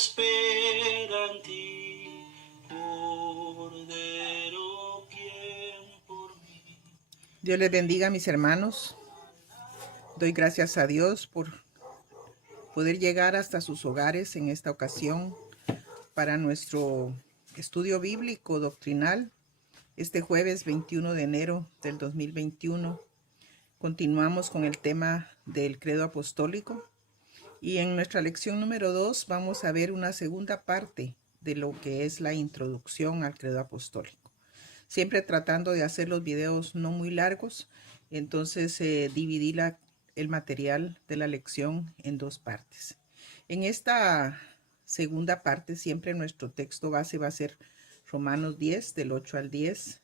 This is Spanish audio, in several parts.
espera en ti, Cordero, quien por mí. Dios les bendiga, mis hermanos. Doy gracias a Dios por poder llegar hasta sus hogares en esta ocasión para nuestro estudio bíblico doctrinal. Este jueves 21 de enero del 2021 continuamos con el tema del credo apostólico y en nuestra lección número 2 vamos a ver una segunda parte de lo que es la introducción al credo apostólico. Siempre tratando de hacer los videos no muy largos, entonces dividí el material de la lección en dos partes. En esta segunda parte siempre nuestro texto base va a ser Romanos 10 del 8 al 10.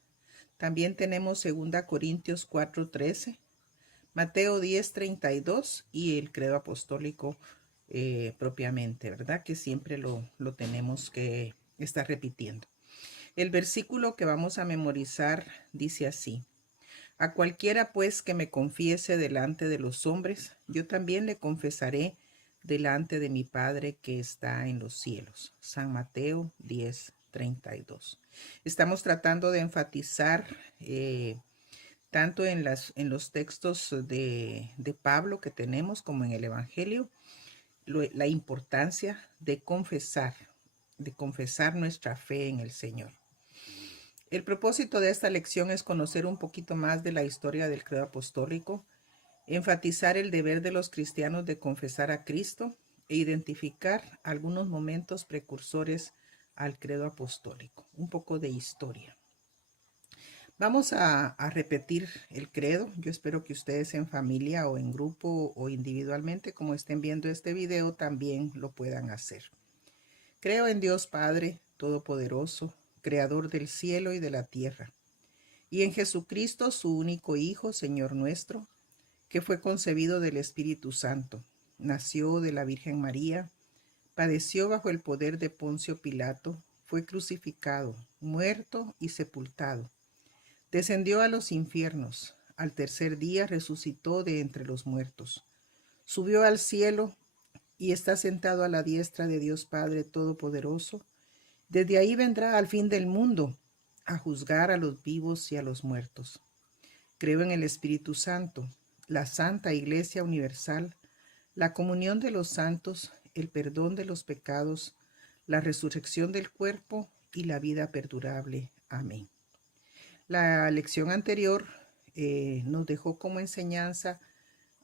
También tenemos 2 Corintios 4:13, Mateo 10:32 y el credo apostólico propiamente, ¿verdad? Que siempre lo tenemos que estar repitiendo. El versículo que vamos a memorizar dice así: a cualquiera pues que me confiese delante de los hombres, yo también le confesaré delante de mi Padre que está en los cielos. San Mateo 10:32. Estamos tratando de enfatizar tanto en los textos de Pablo que tenemos como en el Evangelio, la importancia de confesar nuestra fe en el Señor. El propósito de esta lección es conocer un poquito más de la historia del credo apostólico, enfatizar el deber de los cristianos de confesar a Cristo e identificar algunos momentos precursores al credo apostólico. Un poco de historia. Vamos a repetir el credo. Yo espero que ustedes en familia o en grupo o individualmente, como estén viendo este video, también lo puedan hacer. Creo en Dios Padre Todopoderoso, Creador del cielo y de la tierra, y en Jesucristo, su único Hijo, Señor nuestro, que fue concebido del Espíritu Santo, nació de la Virgen María, padeció bajo el poder de Poncio Pilato, fue crucificado, muerto y sepultado. Descendió a los infiernos, al tercer día resucitó de entre los muertos, subió al cielo y está sentado a la diestra de Dios Padre Todopoderoso. Desde ahí vendrá al fin del mundo a juzgar a los vivos y a los muertos. Creo en el Espíritu Santo, la Santa Iglesia Universal, la comunión de los santos, el perdón de los pecados, la resurrección del cuerpo y la vida perdurable. Amén. La lección anterior nos dejó como enseñanza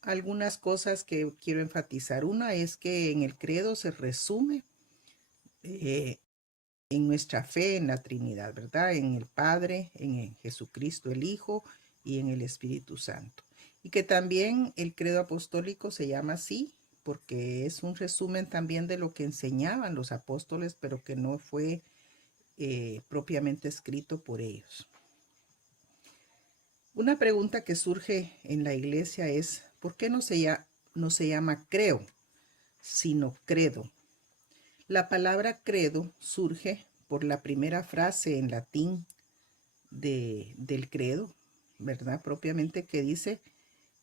algunas cosas que quiero enfatizar. Una es que en el credo se resume en nuestra fe en la Trinidad, ¿verdad? En el Padre, en Jesucristo el Hijo y en el Espíritu Santo. Y que también el credo apostólico se llama así porque es un resumen también de lo que enseñaban los apóstoles, pero que no fue propiamente escrito por ellos. Una pregunta que surge en la iglesia es, ¿por qué no se llama creo, sino credo? La palabra credo surge por la primera frase en latín del credo, ¿verdad? Propiamente, que dice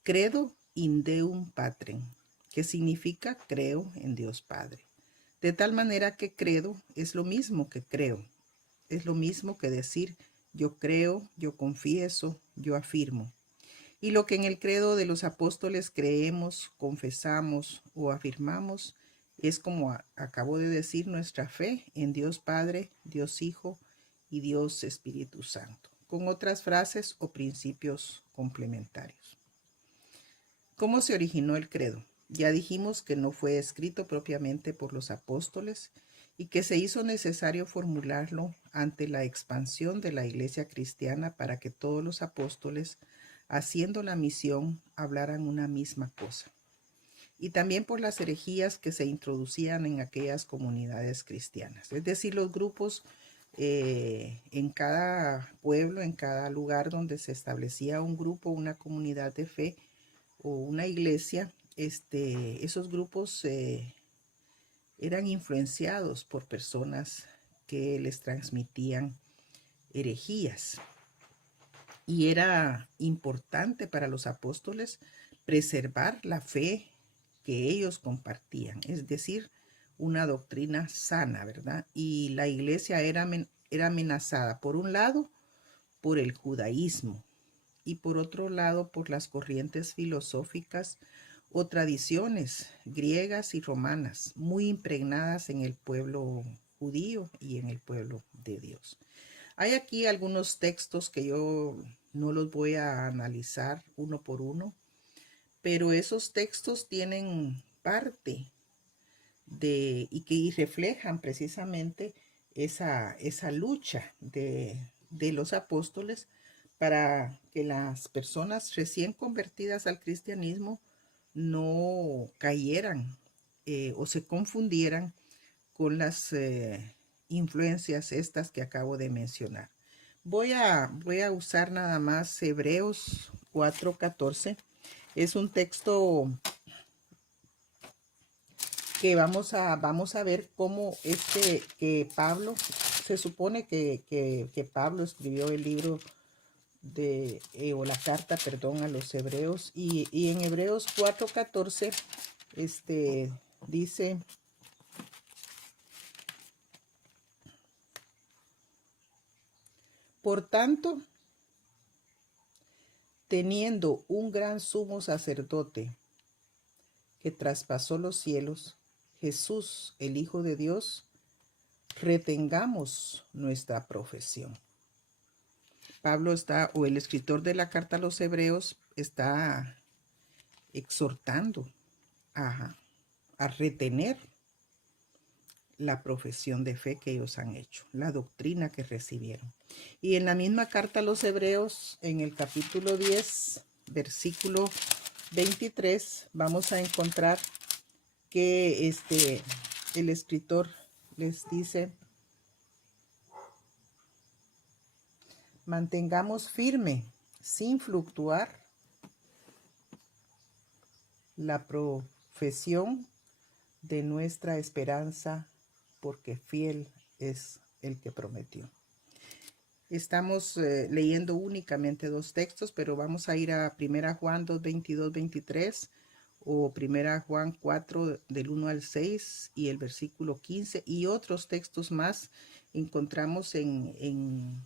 credo in Deum Patrem, que significa creo en Dios Padre. De tal manera que credo es lo mismo que creo, es lo mismo que decir yo creo, yo confieso, yo afirmo. Y lo que en el credo de los apóstoles creemos, confesamos o afirmamos es, como acabo de decir, nuestra fe en Dios Padre, Dios Hijo y Dios Espíritu Santo, con otras frases o principios complementarios. ¿Cómo se originó el credo? Ya dijimos que no fue escrito propiamente por los apóstoles y que se hizo necesario formularlo ante la expansión de la iglesia cristiana para que todos los apóstoles, haciendo la misión, hablaran una misma cosa. Y también por las herejías que se introducían en aquellas comunidades cristianas. Es decir, los grupos en cada pueblo, en cada lugar donde se establecía un grupo, una comunidad de fe o una iglesia, esos grupos eran influenciados por personas que les transmitían herejías. Y era importante para los apóstoles preservar la fe que ellos compartían, es decir, una doctrina sana, ¿verdad? Y la iglesia era amenazada, por un lado, por el judaísmo y por otro lado, por las corrientes filosóficas o tradiciones griegas y romanas, muy impregnadas en el pueblo judío y en el pueblo de Dios. Hay aquí algunos textos que yo no los voy a analizar uno por uno, pero esos textos tienen parte y reflejan precisamente esa lucha de los apóstoles para que las personas recién convertidas al cristianismo no cayeran o se confundieran con las influencias estas que acabo de mencionar. Voy a usar nada más Hebreos 4:14. Es un texto que vamos a ver cómo que Pablo, se supone que Pablo escribió el libro o la carta, perdón, a los hebreos, y en Hebreos 4:14, dice: por tanto, teniendo un gran sumo sacerdote que traspasó los cielos, Jesús, el Hijo de Dios, retengamos nuestra profesión. Pablo o el escritor de la carta a los hebreos, está exhortando a retener la profesión de fe que ellos han hecho, la doctrina que recibieron. Y en la misma carta a los hebreos, en el capítulo 10, versículo 23, vamos a encontrar que el escritor les dice: mantengamos firme, sin fluctuar, la profesión de nuestra esperanza, porque fiel es el que prometió. Estamos leyendo únicamente dos textos, pero vamos a ir a 1 Juan 2, 22, 23 o 1 Juan 4 del 1 al 6 y el versículo 15 y otros textos más encontramos en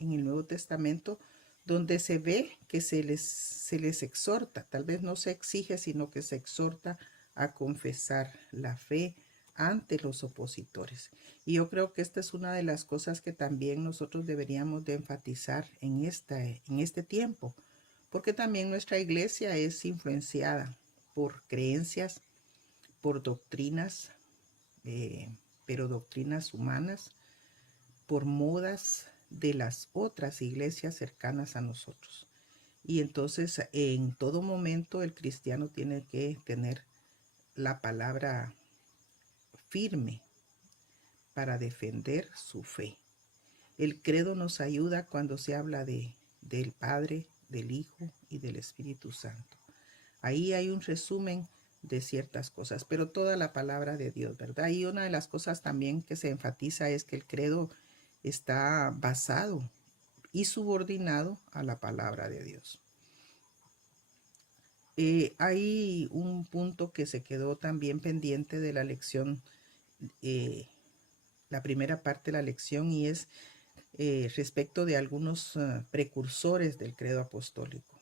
el Nuevo Testamento, donde se ve que se les exhorta, tal vez no se exige, sino que se exhorta a confesar la fe ante los opositores. Y yo creo que esta es una de las cosas que también nosotros deberíamos de enfatizar en este tiempo, porque también nuestra iglesia es influenciada por creencias, por doctrinas, pero doctrinas humanas, por modas de las otras iglesias cercanas a nosotros. Y entonces en todo momento el cristiano tiene que tener la palabra firme para defender su fe. El credo nos ayuda cuando se habla del Padre, del Hijo y del Espíritu Santo. Ahí hay un resumen de ciertas cosas, pero toda la palabra de Dios, ¿verdad? Y una de las cosas también que se enfatiza es que el credo está basado y subordinado a la palabra de Dios. Hay un punto que se quedó también pendiente de la lección, la primera parte de la lección, y es respecto de algunos precursores del credo apostólico.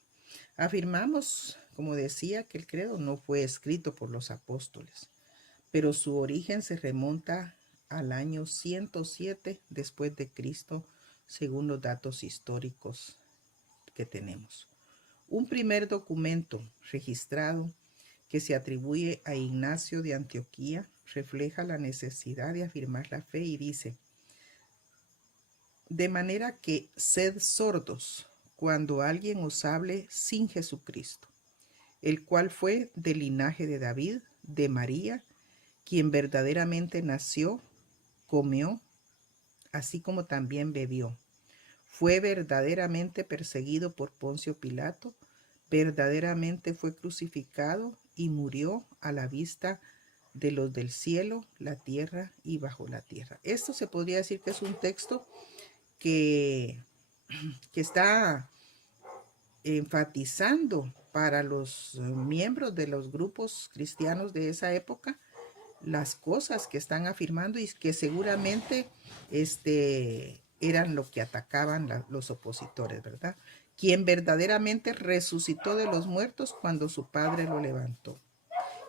Afirmamos, como decía, que el credo no fue escrito por los apóstoles, pero su origen se remonta al año 107 después de Cristo, según los datos históricos que tenemos. Un primer documento registrado que se atribuye a Ignacio de Antioquía refleja la necesidad de afirmar la fe y dice: de manera que sed sordos cuando alguien os hable sin Jesucristo, el cual fue del linaje de David, de María, quien verdaderamente nació, comió, así como también bebió. Fue verdaderamente perseguido por Poncio Pilato, verdaderamente fue crucificado y murió a la vista de los del cielo, la tierra y bajo la tierra. Esto se podría decir que es un texto que está enfatizando para los miembros de los grupos cristianos de esa época las cosas que están afirmando y que seguramente eran lo que atacaban los opositores, ¿verdad? Quien verdaderamente resucitó de los muertos cuando su Padre lo levantó.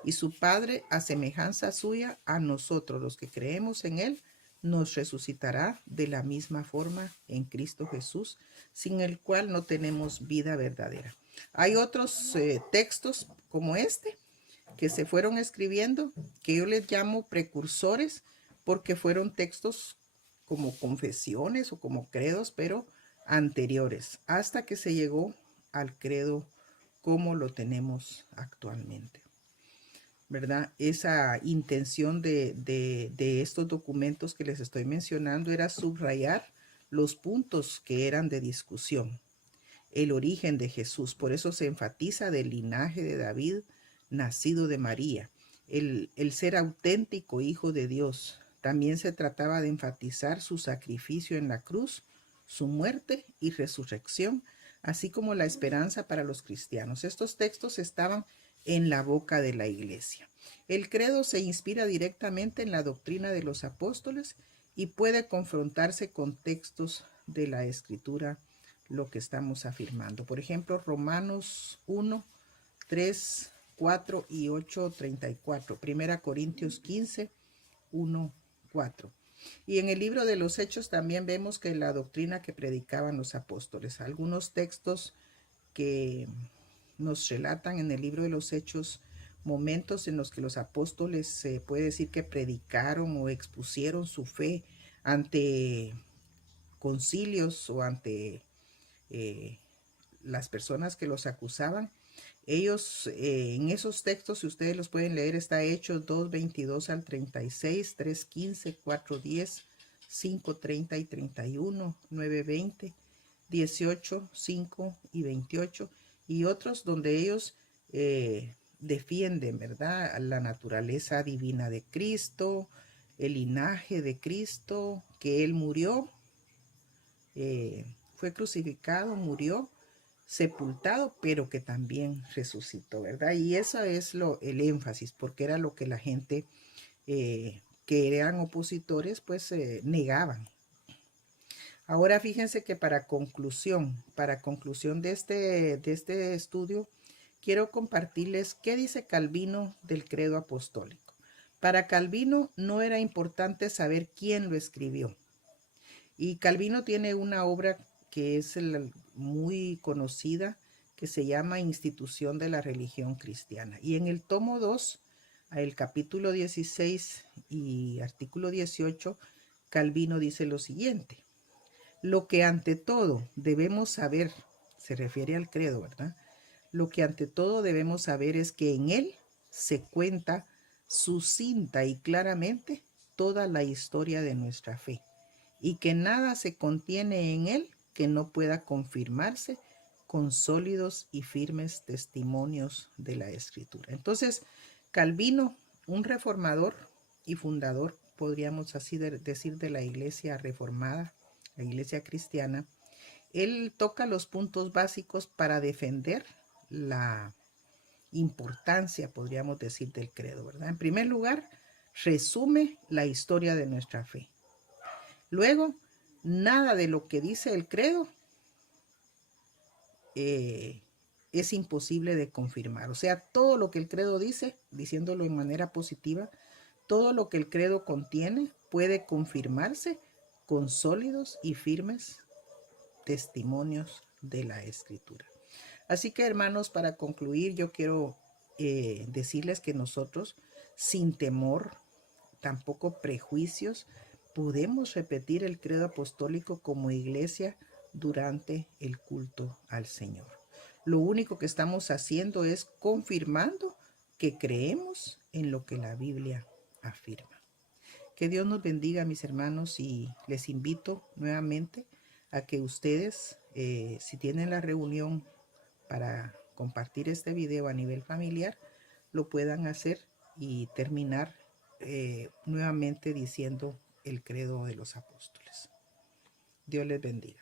Y su Padre, a semejanza suya, a nosotros los que creemos en Él, nos resucitará de la misma forma en Cristo Jesús, sin el cual no tenemos vida verdadera. Hay otros textos como este que se fueron escribiendo, que yo les llamo precursores, porque fueron textos como confesiones o como credos, pero anteriores, hasta que se llegó al credo como lo tenemos actualmente, ¿verdad? Esa intención de estos documentos que les estoy mencionando era subrayar los puntos que eran de discusión, el origen de Jesús. Por eso se enfatiza del linaje de David, nacido de María, el ser auténtico hijo de Dios. También se trataba de enfatizar su sacrificio en la cruz, su muerte y resurrección, así como la esperanza para los cristianos. Estos textos estaban en la boca de la iglesia. El credo se inspira directamente en la doctrina de los apóstoles y puede confrontarse con textos de la Escritura, lo que estamos afirmando. Por ejemplo, Romanos 1, 3, 4 y 8, 34. 1 Corintios 15, 1, 4. Y en el libro de los Hechos también vemos que la doctrina que predicaban los apóstoles, algunos textos que nos relatan en el libro de los Hechos momentos en los que los apóstoles se puede decir que predicaron o expusieron su fe ante concilios o ante las personas que los acusaban. Ellos en esos textos, si ustedes los pueden leer, está Hechos 2, 22 al 36, 3, 15, 4, 10, 5, 30 y 31, 9, 20, 18, 5 y 28, y otros donde ellos defienden, ¿verdad?, la naturaleza divina de Cristo, el linaje de Cristo, que Él murió, fue crucificado, murió, sepultado, pero que también resucitó, ¿verdad? Y eso es el énfasis, porque era lo que la gente que eran opositores, pues negaban. Ahora fíjense que para conclusión de este estudio, quiero compartirles qué dice Calvino del credo apostólico. Para Calvino no era importante saber quién lo escribió. Y Calvino tiene una obra que es muy conocida, que se llama Institución de la Religión Cristiana. Y en el tomo 2, el capítulo 16 y artículo 18, Calvino dice lo siguiente: lo que ante todo debemos saber, se refiere al credo, ¿verdad? Lo que ante todo debemos saber es que en él se cuenta sucinta y claramente toda la historia de nuestra fe, y que nada se contiene en él que no pueda confirmarse con sólidos y firmes testimonios de la Escritura. Entonces, Calvino, un reformador y fundador, podríamos así decir, de la iglesia reformada, la iglesia cristiana, él toca los puntos básicos para defender la importancia, podríamos decir, del credo, ¿verdad? En primer lugar, resume la historia de nuestra fe. Luego, nada de lo que dice el credo es imposible de confirmar. O sea, todo lo que el credo dice, diciéndolo en manera positiva, todo lo que el credo contiene puede confirmarse con sólidos y firmes testimonios de la Escritura. Así que, hermanos, para concluir, yo quiero decirles que nosotros, sin temor, tampoco prejuicios, podemos repetir el credo apostólico como iglesia durante el culto al Señor. Lo único que estamos haciendo es confirmando que creemos en lo que la Biblia afirma. Que Dios nos bendiga, mis hermanos, y les invito nuevamente a que ustedes, si tienen la reunión para compartir este video a nivel familiar, lo puedan hacer y terminar nuevamente diciendo el credo de los apóstoles. Dios les bendiga.